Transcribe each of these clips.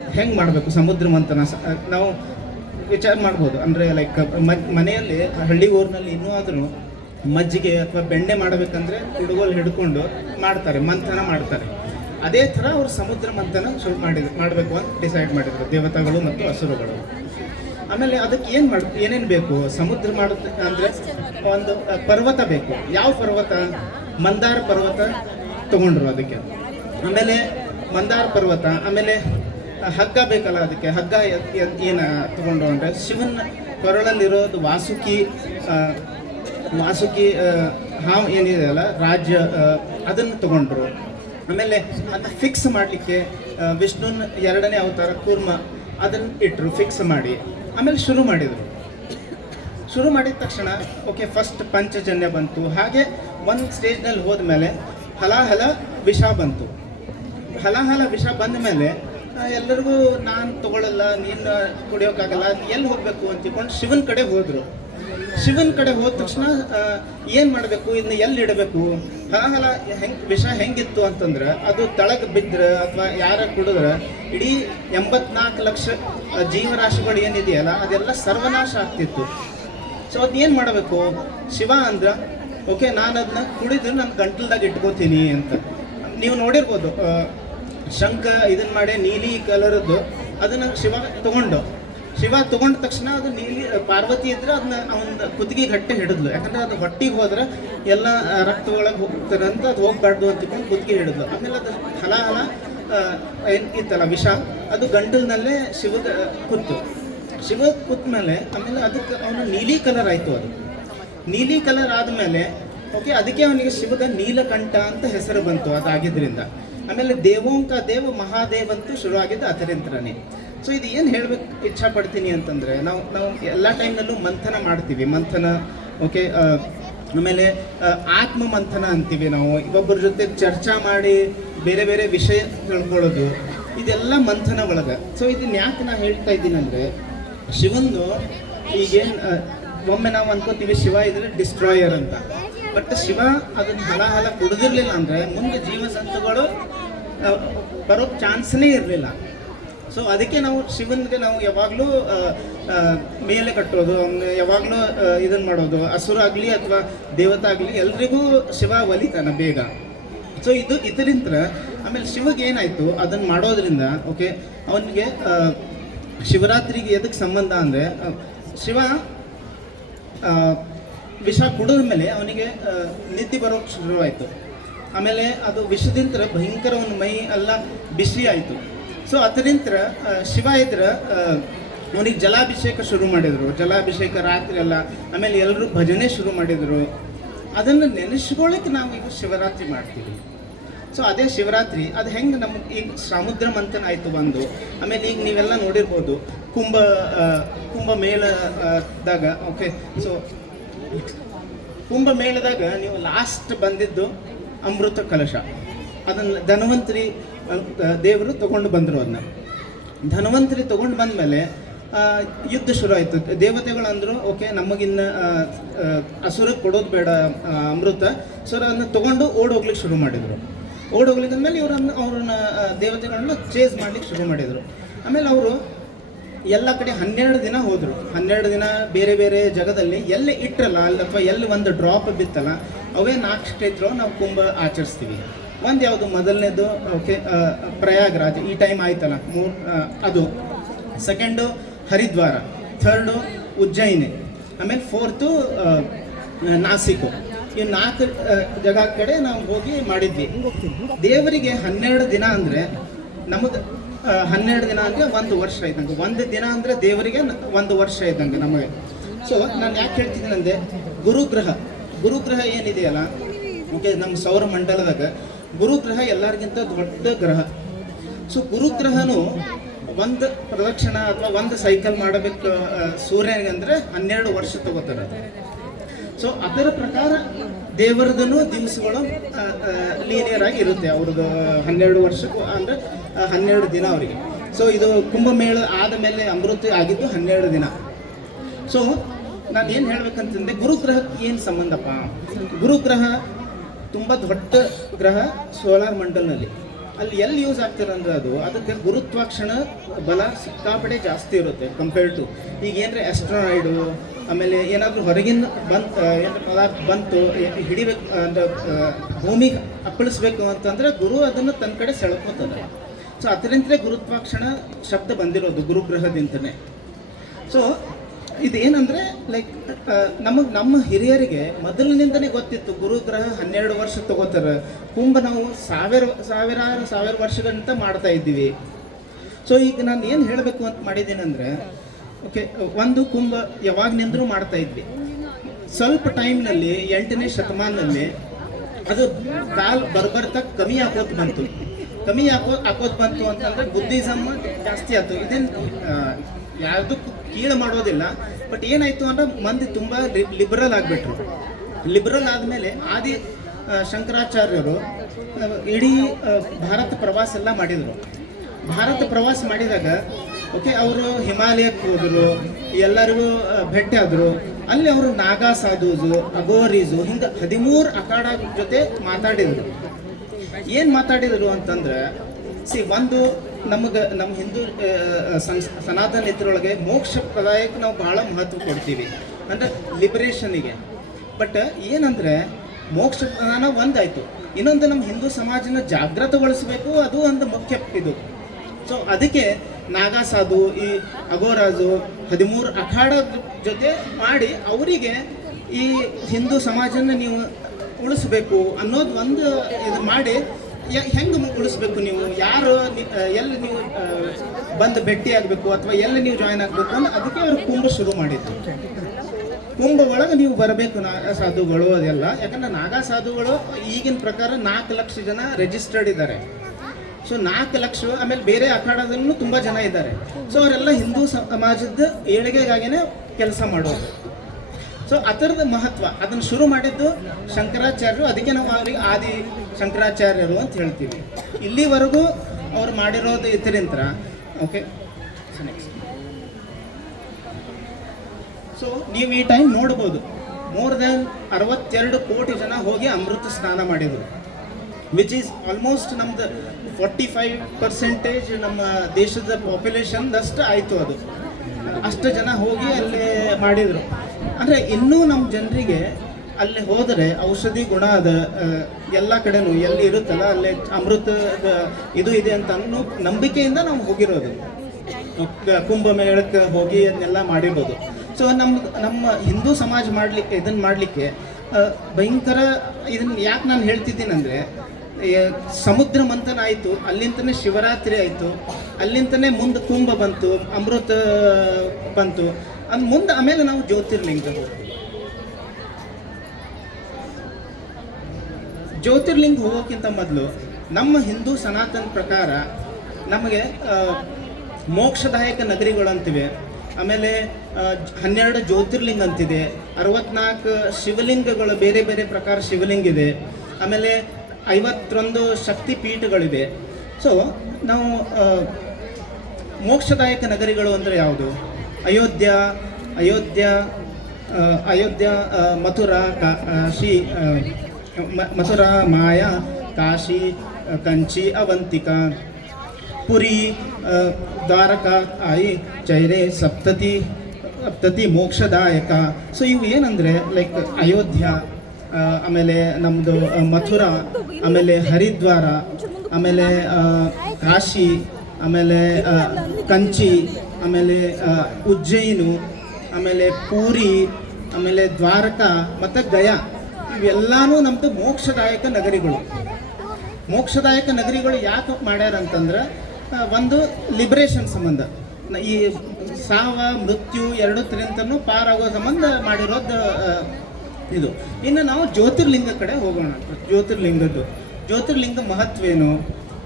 ಹೆಂಗೆ ಮಾಡಬೇಕು ಸಮುದ್ರ ಮಂಥನ ನಾವು ವಿಚಾರ ಮಾಡ್ಬೋದು. ಅಂದರೆ ಲೈಕ್ ಮನೆಯಲ್ಲಿ ಹಳ್ಳಿ ಊರಿನಲ್ಲಿ ಇನ್ನೂ ಆದರೂ ಮಜ್ಜಿಗೆ ಅಥವಾ ಬೆಣ್ಣೆ ಮಾಡಬೇಕಂದ್ರೆ ಹುಡುಗರು ಹಿಡ್ಕೊಂಡು ಮಾಡ್ತಾರೆ, ಮಂಥನ ಮಾಡ್ತಾರೆ. ಅದೇ ಥರ ಅವರು ಸಮುದ್ರ ಮಂಥನ ಶುರು ಮಾಡಬೇಕು ಅಂತ ಡಿಸೈಡ್ ಮಾಡಿದರು ದೇವತೆಗಳು ಮತ್ತು ಹಸುರುಗಳು. ಆಮೇಲೆ ಅದಕ್ಕೆ ಏನೇನು ಬೇಕು ಸಮುದ್ರ ಮಾಡುತ್ತೆ ಅಂದರೆ ಒಂದು ಪರ್ವತ ಬೇಕು. ಯಾವ ಪರ್ವತ? ಮಂದಾರ ಪರ್ವತ ತಗೊಂಡ್ರು ಅದಕ್ಕೆ. ಆಮೇಲೆ ಮಂದಾರ ಪರ್ವತ, ಆಮೇಲೆ ಹಗ್ಗ ಬೇಕಲ್ಲ ಅದಕ್ಕೆ. ಹಗ್ಗ ಏನು ತಗೊಂಡ್ರು ಅಂದರೆ ಶಿವನ ಕೊರಳಲ್ಲಿರೋದು ವಾಸುಕಿ ಹಾವು ಏನಿದೆ ಅಲ್ಲ ರಾಜ್ಯ, ಅದನ್ನು ತಗೊಂಡ್ರು. ಆಮೇಲೆ ಅದನ್ನ ಫಿಕ್ಸ್ ಮಾಡಲಿಕ್ಕೆ ವಿಷ್ಣುನ 2ನೇ ಅವತಾರ ಕೂರ್ಮ ಅದನ್ನು ಇಟ್ಟರು ಫಿಕ್ಸ್ ಮಾಡಿ. ಆಮೇಲೆ ಶುರು ಮಾಡಿದ ತಕ್ಷಣ ಓಕೆ ಫಸ್ಟ್ ಪಂಚಜನ್ಯ ಬಂತು. ಹಾಗೆ ಒಂದು ಸ್ಟೇಜ್ನಲ್ಲಿ ಹೋದ್ಮೇಲೆ ಹಲಾಹಲ ವಿಷ ಬಂತು. ಹಲಾಹಲ ವಿಷ ಬಂದ ಮೇಲೆ ಎಲ್ಲರಿಗೂ ನಾನು ತಗೊಳ್ಳಲ್ಲ, ನೀನು ಕುಡಿಯೋಕ್ಕಾಗಲ್ಲ, ಎಲ್ಲಿ ಹೋಗಬೇಕು ಅಂತ ತಿಳ್ಕೊಂಡು ಶಿವನ ಕಡೆ ಹೋದರು. ಶಿವನ ಕಡೆ ಹೋದ ತಕ್ಷಣ ಏನು ಮಾಡಬೇಕು, ಇದನ್ನ ಎಲ್ಲಿ ಇಡಬೇಕು? ಹಲಾಹಲ ವಿಷ ಹೆಂಗಿತ್ತು ಅಂತಂದ್ರೆ ಅದು ತಳಗೆ ಬಿದ್ದರೆ ಅಥವಾ ಯಾರ ಕುಡಿದ್ರೆ ಇಡೀ 84 ಲಕ್ಷ ಜೀವರಾಶಿಗಳು ಏನಿದೆಯಲ್ಲ ಅದೆಲ್ಲ ಸರ್ವನಾಶ ಆಗ್ತಿತ್ತು. ಸೊ ಅದೇನು ಮಾಡಬೇಕು? ಶಿವ ಅಂದ್ರೆ ಓಕೆ ನಾನು ಅದನ್ನ ಕುಡಿದ್ರೆ ನನ್ನ ಗಂಟಲ್ದಾಗ ಇಟ್ಕೋತೀನಿ ಅಂತ. ನೀವು ನೋಡಿರ್ಬೋದು ಶಂಖ ಇದನ್ನ ಮಾಡಿ ನೀಲಿ ಕಲರದ್ದು ಅದನ್ನು ಶಿವ ತಗೊಂಡ ತಕ್ಷಣ ಅದು ನೀಲಿ ಪಾರ್ವತಿ ಇದ್ರೆ ಅದನ್ನ ಅವನ ಕುತ್ತಿಗೆ ಗಟ್ಟೆ ಹಿಡಿದ್ಲು. ಯಾಕಂದ್ರೆ ಅದು ಹೊಟ್ಟಿಗೆ ಹೋದ್ರೆ ಎಲ್ಲ ರಕ್ತ ಒಳಗೆ ಹೋಗ್ತಾರೆ ಅಂತ ಅದು ಹೋಗ್ಬಾರ್ದು ಅಂತ ತಿಳ್ಕೊಂಡು ಕುತ್ತಿಗೆ ಹಿಡಿದ್ಲು. ಆಮೇಲೆ ಅದು ಹಲಾಹಲ ಏನು ಇತ್ತಲ್ಲ ವಿಷ ಅದು ಗಂಟಲಿನಲ್ಲೇ ಶಿವ ಕೂತ ಮೇಲೆ ಆಮೇಲೆ ಅದಕ್ಕೆ ಅವನು ನೀಲಿ ಕಲರ್ ಆಯಿತು. ಅದು ನೀಲಿ ಕಲರ್ ಆದಮೇಲೆ ಓಕೆ ಅದಕ್ಕೆ ಅವನಿಗೆ ಶಿವದ ನೀಲಕಂಠ ಅಂತ ಹೆಸರು ಬಂತು ಅದಾಗಿದ್ದರಿಂದ. ಆಮೇಲೆ ದೇವ ಮಹಾದೇವ್ ಅಂತೂ ಶುರು ಆಗಿದ್ದು ಅದರಿಂದನೇ. ಸೊ ಇದು ಏನು ಹೇಳಬೇಕು ಇಚ್ಛಾಪಡ್ತೀನಿ ಅಂತಂದರೆ ನಾವು ಎಲ್ಲ ಟೈಮ್ನಲ್ಲೂ ಮಂಥನ ಮಾಡ್ತೀವಿ. ಮಂಥನ ಓಕೆ ಆಮೇಲೆ ಆತ್ಮ ಮಂಥನ ಅಂತೀವಿ ನಾವು. ಒಬ್ಬರ ಜೊತೆ ಚರ್ಚಾ ಮಾಡಿ ಬೇರೆ ಬೇರೆ ವಿಷಯ ತಿಳ್ಕೊಳ್ಳೋದು ಇದೆಲ್ಲ ಮಂಥನ ಒಳಗೆ. ಸೊ ಇದನ್ನ ಯಾಕೆ ನಾನು ಹೇಳ್ತಾ ಇದ್ದೀನಿ ಅಂದರೆ ಶಿವನು ಈಗೇನು ಒಮ್ಮೆ ನಾವು ಅನ್ಕೋತೀವಿ ಶಿವ ಇದ್ರೆ ಡಿಸ್ಟ್ರಾಯರ್ ಅಂತ. ಬಟ್ ಶಿವ ಅದನ್ನು ಹಲಾಹಲ ಕುಡಿದಿರಲಿಲ್ಲ ಅಂದರೆ ಮುಂದೆ ಜೀವಜಂತುಗಳು ಬರೋಕ್ಕೆ ಚಾನ್ಸ್ನೇ ಇರಲಿಲ್ಲ. ಸೊ ಅದಕ್ಕೆ ನಾವು ಶಿವನಿಗೆ ನಾವು ಯಾವಾಗಲೂ ಮೇಲೆ ಕಟ್ಟೋದು, ಯಾವಾಗಲೂ ಇದನ್ನು ಮಾಡೋದು. ಹಸುರಾಗಲಿ ಅಥವಾ ದೇವತೆ ಆಗಲಿ ಎಲ್ರಿಗೂ ಶಿವ ಒಲಿತಾನೆ ಬೇಗ. ಸೊ ಇದರಿಂದ ಆಮೇಲೆ ಶಿವಗೆ ಏನಾಯಿತು ಅದನ್ನು ಮಾಡೋದ್ರಿಂದ ಓಕೆ ಅವನಿಗೆ ಶಿವರಾತ್ರಿಗೆ ಎದಕ್ಕೆ ಸಂಬಂಧ ಅಂದರೆ ಶಿವ ವಿಷ ಕುಡಿದ ಮೇಲೆ ಅವನಿಗೆ ನಿದ್ದೆ ಬರೋಕ್ಕೆ ಶುರುವಾಯಿತು. ಆಮೇಲೆ ಅದು ವಿಷದಿಂದ ಭಯಂಕರ ಒಂದು ಮೈ ಎಲ್ಲ ಬಿಸಿ ಆಯಿತು. ಸೊ ಅದರಿಂದ ಶಿವ ಇದ್ರೆ ಅವನಿಗೆ ಜಲಾಭಿಷೇಕ ಶುರು ಮಾಡಿದರು. ಜಲಾಭಿಷೇಕ ರಾತ್ರಿ ಎಲ್ಲ. ಆಮೇಲೆ ಎಲ್ಲರೂ ಭಜನೆ ಶುರು ಮಾಡಿದರು. ಅದನ್ನು ನೆನೆಸ್ಕೊಳ್ಳಿಕ್ಕೆ ನಾವು ಈಗ ಶಿವರಾತ್ರಿ ಮಾಡ್ತೀವಿ. ಸೊ ಅದೇ ಶಿವರಾತ್ರಿ ಅದು ಹೆಂಗೆ ನಮಗೆ ಈಗ ಸಮುದ್ರ ಮಂಥನ ಆಯಿತು ಬಂದು. ಆಮೇಲೆ ಈಗ ನೀವೆಲ್ಲ ನೋಡಿರ್ಬೋದು ಕುಂಭ ಮೇಳದಾಗ ಓಕೆ. ಸೊ ಕುಂಭ ಮೇಳದಾಗ ನೀವು ಲಾಸ್ಟ್ ಬಂದಿದ್ದು ಅಮೃತ ಕಲಶ. ಅದನ್ನು ಧನ್ವಂತರಿ ದೇವರು ತೊಗೊಂಡು ಬಂದರು. ಅದನ್ನ ಧನ್ವಂತರಿ ತೊಗೊಂಡು ಬಂದ ಮೇಲೆ ಯುದ್ಧ ಶುರು ಆಯಿತು. ದೇವತೆಗಳು ಅಂದರು ಓಕೆ ನಮಗಿನ್ನ ಹಸುರಕ್ಕೆ ಕೊಡೋದು ಬೇಡ ಅಮೃತ. ಸೊ ಅದನ್ನು ತೊಗೊಂಡು ಓಡೋಗ್ಲಿಕ್ಕೆ ಶುರು ಮಾಡಿದರು. ಓಡೋಗ್ಲಿಕ್ಕೆ ಅಂದಮೇಲೆ ಅವ್ರನ್ನ ದೇವತೆಗಳನ್ನ ಚೇಸ್ ಮಾಡ್ಲಿಕ್ಕೆ ಶುರು ಮಾಡಿದರು. ಆಮೇಲೆ ಅವರು ಎಲ್ಲ ಕಡೆ 12 ದಿನ ಹೋದರು. 12 ದಿನ ಬೇರೆ ಬೇರೆ ಜಾಗದಲ್ಲಿ ಎಲ್ಲಿ ಇಟ್ಟರಲ್ಲ ಅಲ್ಲಿ ಅಥವಾ ಎಲ್ಲಿ ಒಂದು ಡ್ರಾಪ್ ಬಿತ್ತಲ್ಲ ಅವೇ 4 ಕ್ಷೇತ್ರ ನಾವು ಕುಂಭ ಆಚರಿಸ್ತೀವಿ. ಒಂದು ಯಾವುದು ಮೊದಲನೇದು ಓಕೆ ಪ್ರಯಾಗ್ರಾಜ್, ಈ ಟೈಮ್ ಆಯ್ತಲ್ಲ ಅದು. ಸೆಕೆಂಡು ಹರಿದ್ವಾರ, ಥರ್ಡು ಉಜ್ಜಯಿನಿ, ಆಮೇಲೆ 4th ನಾಸಿಕ್. ಈ 4 ಜಾಗ ಕಡೆ ನಾವು ಹೋಗಿ ಮಾಡಿದ್ವಿ. ದೇವರಿಗೆ 12 ದಿನ ಅಂದರೆ ನಮಗೆ 12 ದಿನ ಅಂದರೆ 1 ವರ್ಷ ಇದ್ದಂಗೆ. 1 ದಿನ ಅಂದರೆ ದೇವರಿಗೆ 1 ವರ್ಷ ಇದ್ದಂಗೆ ನಮಗೆ. ಸೊ ನಾನು ಯಾಕೆ ಹೇಳ್ತಿದ್ದೀನಿ ಅಂದರೆ ಗುರುಗ್ರಹ ಏನಿದೆಯಲ್ಲ ಓಕೆ ನಮ್ಮ ಸೌರಮಂಡಲದಾಗ ಗುರುಗ್ರಹ ಎಲ್ಲರಿಗಿಂತ ದೊಡ್ಡ ಗ್ರಹ. ಸೊ ಗುರುಗ್ರಹನು ಒಂದು ಪ್ರದಕ್ಷಿಣ ಅಥವಾ ಒಂದು ಸೈಕಲ್ ಮಾಡಬೇಕು ಸೂರ್ಯನಿಗೆ ಅಂದರೆ 12 ವರ್ಷ ತಗೋತಾರೆ. ಸೊ ಅದರ ಪ್ರಕಾರ ದೇವರದನ್ನು ದಿವಸಗಳು ಲೀನಿಯರ್ ಆಗಿ ಇರುತ್ತೆ ಅವ್ರದ್ದು 12 ವರ್ಷಕ್ಕೂ ಅಂದರೆ 12 ದಿನ ಅವರಿಗೆ. ಸೊ ಇದು ಕುಂಭಮೇಳ ಆದಮೇಲೆ ಅಮೃತ ಆಗಿದ್ದು 12 ದಿನ. ಸೊ ನಾನು ಏನು ಹೇಳ್ಬೇಕಂತಂದರೆ ಗುರುಗ್ರಹಕ್ಕೆ ಏನು ಸಂಬಂಧಪ್ಪ? ಗುರುಗ್ರಹ ತುಂಬ ದೊಡ್ಡ ಗ್ರಹ ಸೋಲಾರ್ ಮಂಡಲ್ನಲ್ಲಿ. ಅಲ್ಲಿ ಎಲ್ಲಿ ಯೂಸ್ ಆಗ್ತಾರೆ ಅಂದ್ರೆ ಅದಕ್ಕೆ ಗುರುತ್ವಾಕರ್ಷಣ ಬಲ ಸಿಕ್ಕಾಪಟ್ಟೆ ಜಾಸ್ತಿ ಇರುತ್ತೆ ಕಂಪೇರ್ಡ್ ಟು ಈಗ ಏನಂದರೆ ಆಸ್ಟ್ರಾಯ್ಡು, ಆಮೇಲೆ ಏನಾದರೂ ಹೊರಗಿನ ಏನು ಪದಾರ್ಥ ಬಂತು ಹಿಡಿಬೇಕು ಅಂದ್ರೆ ಭೂಮಿಗೆ ಅಪ್ಪಳಿಸ್ಬೇಕು ಅಂತಂದರೆ ಗುರು ಅದನ್ನು ತನ್ನ ಕಡೆ ಸೆಳ್ಕೋತದೆ. ಸೊ ಅದರಿಂದಲೇ ಗುರುತ್ವಾಕರ್ಷಣ ಶಬ್ದ ಬಂದಿರೋದು ಗುರುಗ್ರಹದಿಂದನೇ. ಸೊ ಇದೇನಂದರೆ ಲೈಕ್ ನಮ್ಮ ಹಿರಿಯರಿಗೆ ಮೊದಲಿನಿಂದನೇ ಗೊತ್ತಿತ್ತು ಗುರುಗ್ರಹ 12 ವರ್ಷ ತಗೋತಾರೆ, ಕುಂಭ ನಾವು ಸಾವಿರ ವರ್ಷಗಳಿಂದ ಮಾಡ್ತಾ ಇದ್ದೀವಿ. ಸೊ ಈಗ ನಾನು ಏನು ಹೇಳಬೇಕು ಅಂತ ಮಾಡಿದ್ದೀನಿ ಅಂದರೆ, ಓಕೆ, ಒಂದು ಕುಂಭ ಯಾವಾಗನಿಂದಲೂ ಮಾಡ್ತಾ ಇದ್ವಿ. ಸ್ವಲ್ಪ ಟೈಮ್ನಲ್ಲಿ 8ನೇ ಶತಮಾನದಲ್ಲಿ ಅದು ಬರ್ಬರ್ತಾ ಕಮ್ಮಿ ಹಾಕೋದು ಬಂತು ಅಂತಂದರೆ ಬುದ್ಧಿಸಮ್ ಜಾಸ್ತಿ ಆಯ್ತು. ಇದೇನು ಯಾವುದಕ್ಕೂ ಕೀಳು ಮಾಡೋದಿಲ್ಲ, ಬಟ್ ಏನಾಯಿತು ಅಂದ್ರೆ ಮಂದಿ ತುಂಬ ಲಿಬರಲ್ ಆಗಿಬಿಟ್ರು. ಲಿಬರಲ್ ಆದಮೇಲೆ ಶಂಕರಾಚಾರ್ಯರು ಇಡೀ ಭಾರತ ಪ್ರವಾಸ ಎಲ್ಲ ಮಾಡಿದರು. ಭಾರತ ಪ್ರವಾಸ ಮಾಡಿದಾಗ ಓಕೆ ಅವರು ಹಿಮಾಲಯಕ್ಕೆ ಹೋದರು, ಎಲ್ಲರಿಗೂ ಭೇಟಿ ಆದರು. ಅಲ್ಲಿ ಅವರು ನಾಗಾ ಸಾಧುಸು, ಅಗೋರೀಸು, ಹಿಂಗೆ 13 ಅಖಾಡ ಜೊತೆ ಮಾತಾಡಿದರು. ಏನು ಮಾತಾಡಿದರು ಅಂತಂದ್ರೆ, ಒಂದು ನಮ್ಮ ಹಿಂದೂ ಸನಾತನ ಇದ್ರೊಳಗೆ ಮೋಕ್ಷ ಪ್ರದಾಯಕ್ಕೆ ನಾವು ಭಾಳ ಮಹತ್ವ ಕೊಡ್ತೀವಿ, ಅಂದರೆ ಲಿಬರೇಷನಿಗೆ. ಬಟ್ ಏನಂದರೆ ಮೋಕ್ಷ ಪ್ರದಾನ ಒಂದಾಯಿತು, ಇನ್ನೊಂದು ನಮ್ಮ ಹಿಂದೂ ಸಮಾಜನ ಜಾಗೃತಗೊಳಿಸಬೇಕು, ಅದು ಒಂದು ಮುಖ್ಯ ಇದು. ಸೊ ಅದಕ್ಕೆ ನಾಗಾ ಸಾಧು, ಈ ಅಗೋರಾಜು 13 ಅಖಾಡ ಜೊತೆ ಮಾಡಿ ಅವರಿಗೆ ಈ ಹಿಂದೂ ಸಮಾಜನ ನೀವು ಉಳಿಸ್ಬೇಕು ಅನ್ನೋದು ಒಂದು ಇದು ಮಾಡಿ, ಹೆಂಗೆ ಉಳಿಸ್ಬೇಕು, ನೀವು ಯಾರು ಎಲ್ಲಿ ನೀವು ಬಂದು ಭೇಟಿ ಆಗಬೇಕು ಅಥವಾ ಎಲ್ಲಿ ನೀವು ಜಾಯ್ನ್ ಆಗಬೇಕು ಅನ್ನೋ ಅದಕ್ಕೆ ಅವರು ಕುಂಭ ಶುರು ಮಾಡಿದ್ರು. ಕುಂಭ ಒಳಗೆ ನೀವು ಬರಬೇಕು ಸಾಧುಗಳು ಅದೆಲ್ಲ. ಯಾಕಂದ್ರೆ ನಾಗಾ ಸಾಧುಗಳು ಈಗಿನ ಪ್ರಕಾರ 4 ಲಕ್ಷ ಜನ ರಿಜಿಸ್ಟರ್ಡ್ ಇದ್ದಾರೆ. ಸೊ 4 ಲಕ್ಷ, ಆಮೇಲೆ ಬೇರೆ ಅಖಾಡದಲ್ಲೂ ತುಂಬ ಜನ ಇದ್ದಾರೆ. ಸೊ ಅವರೆಲ್ಲ ಹಿಂದೂ ಸಮಾಜದ ಏಳಿಗೆಗಾಗಿನೇ ಕೆಲಸ ಮಾಡೋದು. ಸೊ ಅದರದ ಮಹತ್ವ ಅದನ್ನು ಶುರು ಮಾಡಿದ್ದು ಶಂಕರಾಚಾರ್ಯರು. ಅದಕ್ಕೆ ನಾವು ಅವರಿಗೆ ಆದಿ ಶಂಕರಾಚಾರ್ಯರು ಅಂತ ಹೇಳ್ತೀವಿ. ಇಲ್ಲಿವರೆಗೂ ಅವ್ರು ಮಾಡಿರೋದು ಇದರಿಂದ. Okay, next. ಸೊ ನೀವು ಈ ಟೈಮ್ ನೋಡ್ಬೋದು, ಮೋರ್ ದೆನ್ 62 ಕೋಟಿ ಜನ ಹೋಗಿ ಅಮೃತ ಸ್ನಾನ ಮಾಡಿದರು, ವಿಚ್ ಈಸ್ ಆಲ್ಮೋಸ್ಟ್ ನಮ್ದು 45% ನಮ್ಮ ದೇಶದ ಪಾಪ್ಯುಲೇಷನ್ದಷ್ಟು ಆಯಿತು. ಅದು ಅಷ್ಟು ಜನ ಹೋಗಿ ಅಲ್ಲಿ ಮಾಡಿದರು. ಅಂದರೆ ಇನ್ನೂ ನಮ್ಮ ಜನರಿಗೆ ಅಲ್ಲಿ ಹೋದರೆ ಔಷಧಿ ಗುಣ ಅದ, ಎಲ್ಲ ಕಡೆನೂ ಎಲ್ಲಿ ಇರುತ್ತಲ್ಲ ಅಲ್ಲಿ ಅಮೃತದ ಇದು ಇದೆ ಅಂತ ಅನ್ನೋ ನಂಬಿಕೆಯಿಂದ ನಾವು ಹೋಗಿರೋದು. ಕುಂಭಮೇಳಕ್ಕೆ ಹೋಗಿ ಅದನ್ನೆಲ್ಲ ಮಾಡಿರ್ಬೋದು. ಸೊ ನಮ್ಮ ಹಿಂದೂ ಸಮಾಜ ಇದನ್ನು ಮಾಡಲಿಕ್ಕೆ ಭಯಂಕರ ಇದನ್ನು ಯಾಕೆ ನಾನು ಹೇಳ್ತಿದ್ದೀನಂದರೆ, ಸಮುದ್ರ ಮಂಥನ ಆಯಿತು, ಅಲ್ಲಿಂದನೇ ಶಿವರಾತ್ರಿ ಆಯಿತು, ಅಲ್ಲಿಂದನೇ ಮುಂದೆ ಕುಂಭ ಬಂತು, ಅಮೃತ ಬಂತು, ಅದು ಮುಂದೆ ಆಮೇಲೆ ನಾವು ಜ್ಯೋತಿರ್ಲಿಂಗ ಹೋಗೋಕ್ಕಿಂತ ಮೊದಲು ನಮ್ಮ ಹಿಂದೂ ಸನಾತನ ಪ್ರಕಾರ ನಮಗೆ ಮೋಕ್ಷದಾಯಕ ನಗರಿಗಳು ಅಂತಿವೆ. ಆಮೇಲೆ 12 ಜ್ಯೋತಿರ್ಲಿಂಗ ಅಂತಿದೆ, 64 ಶಿವಲಿಂಗಗಳು, ಬೇರೆ ಬೇರೆ ಪ್ರಕಾರ ಶಿವಲಿಂಗ ಇದೆ. ಆಮೇಲೆ 51 ಶಕ್ತಿ ಪೀಠಗಳಿವೆ. ಸೊ ನಾವು ಮೋಕ್ಷದಾಯಕ ನಗರಿಗಳು ಅಂದರೆ ಯಾವುದು? ಅಯೋಧ್ಯ, ಮಥುರಾ, ಮಾಯಾ, ಕಾಶಿ, ಕಂಚಿ, ಅವಂತಿಕಾ, ಪುರಿ, ದ್ವಾರಕಾ ಆಯಿ, ಚೈರೆ, ಸಪ್ತತಿ ಮೋಕ್ಷದಾಯಕ. ಸೊ ಇವು ಏನಂದರೆ ಲೈಕ್ ಅಯೋಧ್ಯ, ಆಮೇಲೆ ನಮ್ಮದು ಮಥುರಾ, ಆಮೇಲೆ ಹರಿದ್ವಾರ, ಆಮೇಲೆ ಕಾಶಿ, ಆಮೇಲೆ ಕಂಚಿ, ಆಮೇಲೆ ಉಜ್ಜಯಿನು, ಆಮೇಲೆ ಪೂರಿ, ಆಮೇಲೆ ದ್ವಾರಕಾ ಮತ್ತು ಗಯಾ, ಇವೆಲ್ಲನೂ ನಮ್ಮದು ಮೋಕ್ಷದಾಯಕ ನಗರಿಗಳು. ಮೋಕ್ಷದಾಯಕ ನಗರಿಗಳು ಯಾಕೆ ಮಾಡ್ಯಾರ ಅಂತಂದ್ರೆ, ಒಂದು ಲಿಬರೇಷನ್ ಸಂಬಂಧ, ಈ ಸಾವ ಮೃತ್ಯು ಎರಡರಿಂದನೂ ಪಾರಾಗೋ ಸಂಬಂಧ ಮಾಡಿರೋದು ಇದು. ಇನ್ನು ನಾವು ಜ್ಯೋತಿರ್ಲಿಂಗ ಕಡೆ ಹೋಗೋಣ. ಜ್ಯೋತಿರ್ಲಿಂಗ ಮಹತ್ವೇನು?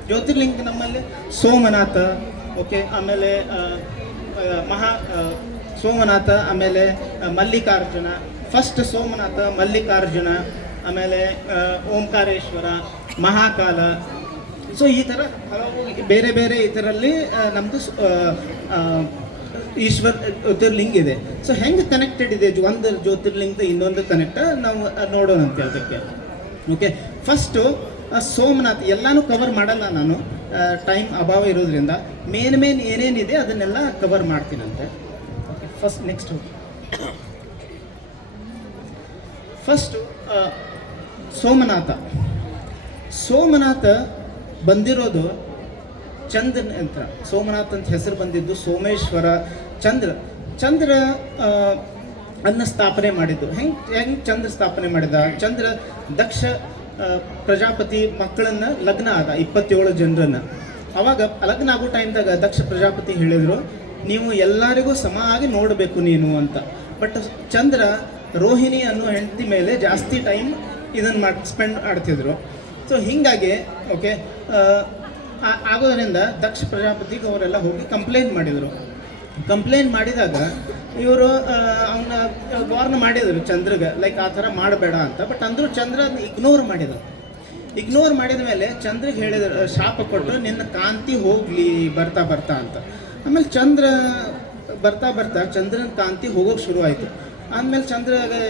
ಜ್ಯೋತಿರ್ಲಿಂಗ ನಮ್ಮಲ್ಲಿ ಸೋಮನಾಥ, ಓಕೆ, ಆಮೇಲೆ ಸೋಮನಾಥ, ಆಮೇಲೆ ಮಲ್ಲಿಕಾರ್ಜುನ. ಫಸ್ಟ್ ಸೋಮನಾಥ, ಮಲ್ಲಿಕಾರ್ಜುನ, ಆಮೇಲೆ ಓಂಕಾರೇಶ್ವರ, ಮಹಾಕಾಲ. ಸೊ ಈ ಥರ ಹಲವು ಬೇರೆ ಬೇರೆ ಇದರಲ್ಲಿ ನಮ್ಮದು ಜ್ಯೋತಿರ್ಲಿಂಗ ಇದೆ. ಸೊ ಹೆಂಗೆ ಕನೆಕ್ಟೆಡ್ ಇದೆ ಒಂದು ಜ್ಯೋತಿರ್ಲಿಂಗದ ಇನ್ನೊಂದು ಕನೆಕ್ಟ್ ನಾವು ನೋಡೋಣಂತೆ ಅದಕ್ಕೆ. ಓಕೆ, ಫಸ್ಟು ಸೋಮನಾಥ್ ಎಲ್ಲನೂ ಕವರ್ ಮಾಡಲ್ಲ ನಾನು, ಟೈಮ್ ಅಭಾವ ಇರೋದ್ರಿಂದ ಮೇನ್ ಏನೇನಿದೆ ಅದನ್ನೆಲ್ಲ ಕವರ್ ಮಾಡ್ತೀನಂತೆ. ಫಸ್ಟ್ ನೆಕ್ಸ್ಟ್ ಹೋಗಿ. ಫಸ್ಟು ಸೋಮನಾಥ ಬಂದಿರೋದು ಚಂದ್ರನ ಅಂತ. ಸೋಮನಾಥ್ ಅಂತ ಹೆಸರು ಬಂದಿದ್ದು ಸೋಮೇಶ್ವರ ಚಂದ್ರ ಅನ್ನ ಸ್ಥಾಪನೆ ಮಾಡಿದ್ದು. ಹೆಂಗೆ ಚಂದ್ರ ಸ್ಥಾಪನೆ ಮಾಡಿದ? ಚಂದ್ರ ದಕ್ಷ ಪ್ರಜಾಪತಿ ಮಕ್ಕಳನ್ನು ಲಗ್ನ ಆದ 27 ಜನರನ್ನು. ಅವಾಗ ಲಗ್ನ ಆಗೋ ಟೈಮ್ದಾಗ ದಕ್ಷ ಪ್ರಜಾಪತಿ ಹೇಳಿದರು, ನೀವು ಎಲ್ಲರಿಗೂ ಸಮಾಗಿ ನೋಡಬೇಕು ನೀನು ಅಂತ. ಬಟ್ ಚಂದ್ರ ರೋಹಿಣಿ ಅನ್ನೋ ಹೆಂಡತಿ ಮೇಲೆ ಜಾಸ್ತಿ ಟೈಮ್ ಇದನ್ನು ಸ್ಪೆಂಡ್ ಮಾಡ್ತಿದ್ರು. ಸೊ ಹೀಗಾಗಿ ಓಕೆ ಆಗೋದ್ರಿಂದ ದಕ್ಷ ಪ್ರಜಾಪತಿಗೆ ಅವರೆಲ್ಲ ಹೋಗಿ ಕಂಪ್ಲೇಂಟ್ ಮಾಡಿದಾಗ ಇವರು ಅವನ್ನ ವಾರ್ನ್ ಮಾಡಿದರು ಚಂದ್ರಗೆ, ಲೈಕ್ ಆ ಥರ ಮಾಡಬೇಡ ಅಂತ. ಬಟ್ ಅಂದರೂ ಚಂದ್ರ ಇಗ್ನೋರ್ ಮಾಡಿದ ಮೇಲೆ ಚಂದ್ರಿಗೆ ಹೇಳಿದ್ರು, ಶಾಪ ಕೊಟ್ಟು ನಿನ್ನ ಕಾಂತಿ ಹೋಗಲಿ ಬರ್ತಾ ಅಂತ. ಆಮೇಲೆ ಚಂದ್ರ ಬರ್ತಾ ಚಂದ್ರನ ಕಾಂತಿ ಹೋಗೋಕೆ ಶುರು ಆಯಿತು. ಆಮೇಲೆ ಚಂದ್ರಗೆ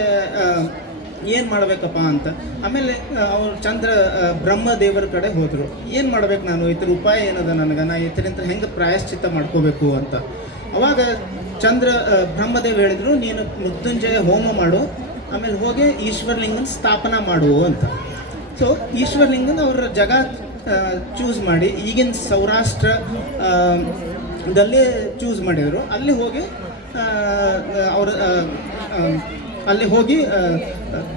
ಏನು ಮಾಡಬೇಕಪ್ಪ ಅಂತ. ಆಮೇಲೆ ಅವ್ರು ಚಂದ್ರ ಬ್ರಹ್ಮದೇವರ ಕಡೆ ಹೋದರು, ಏನು ಮಾಡ್ಬೇಕು ನಾನು, ಇದ್ರ ಉಪಾಯ ಏನದ ನನಗೆ, ನಾ ಇದರಿಂದ ಹೆಂಗೆ ಪ್ರಾಯಶ್ಚಿತ್ತ ಮಾಡ್ಕೋಬೇಕು ಅಂತ. ಅವಾಗ ಬ್ರಹ್ಮದೇವ್ ಹೇಳಿದರು, ನೀನು ಮೃತ್ಯುಂಜಯ ಹೋಮ ಮಾಡು, ಆಮೇಲೆ ಹೋಗಿ ಈಶ್ವರಲಿಂಗನ ಸ್ಥಾಪನಾ ಮಾಡು ಅಂತ. ಸೊ ಈಶ್ವರಲಿಂಗನ ಅವರ ಜಾಗ ಚೂಸ್ ಮಾಡಿ ಈಗಿನ ಸೌರಾಷ್ಟ್ರದಲ್ಲಿ ಚೂಸ್ ಮಾಡಿದರು. ಅಲ್ಲಿ ಹೋಗಿ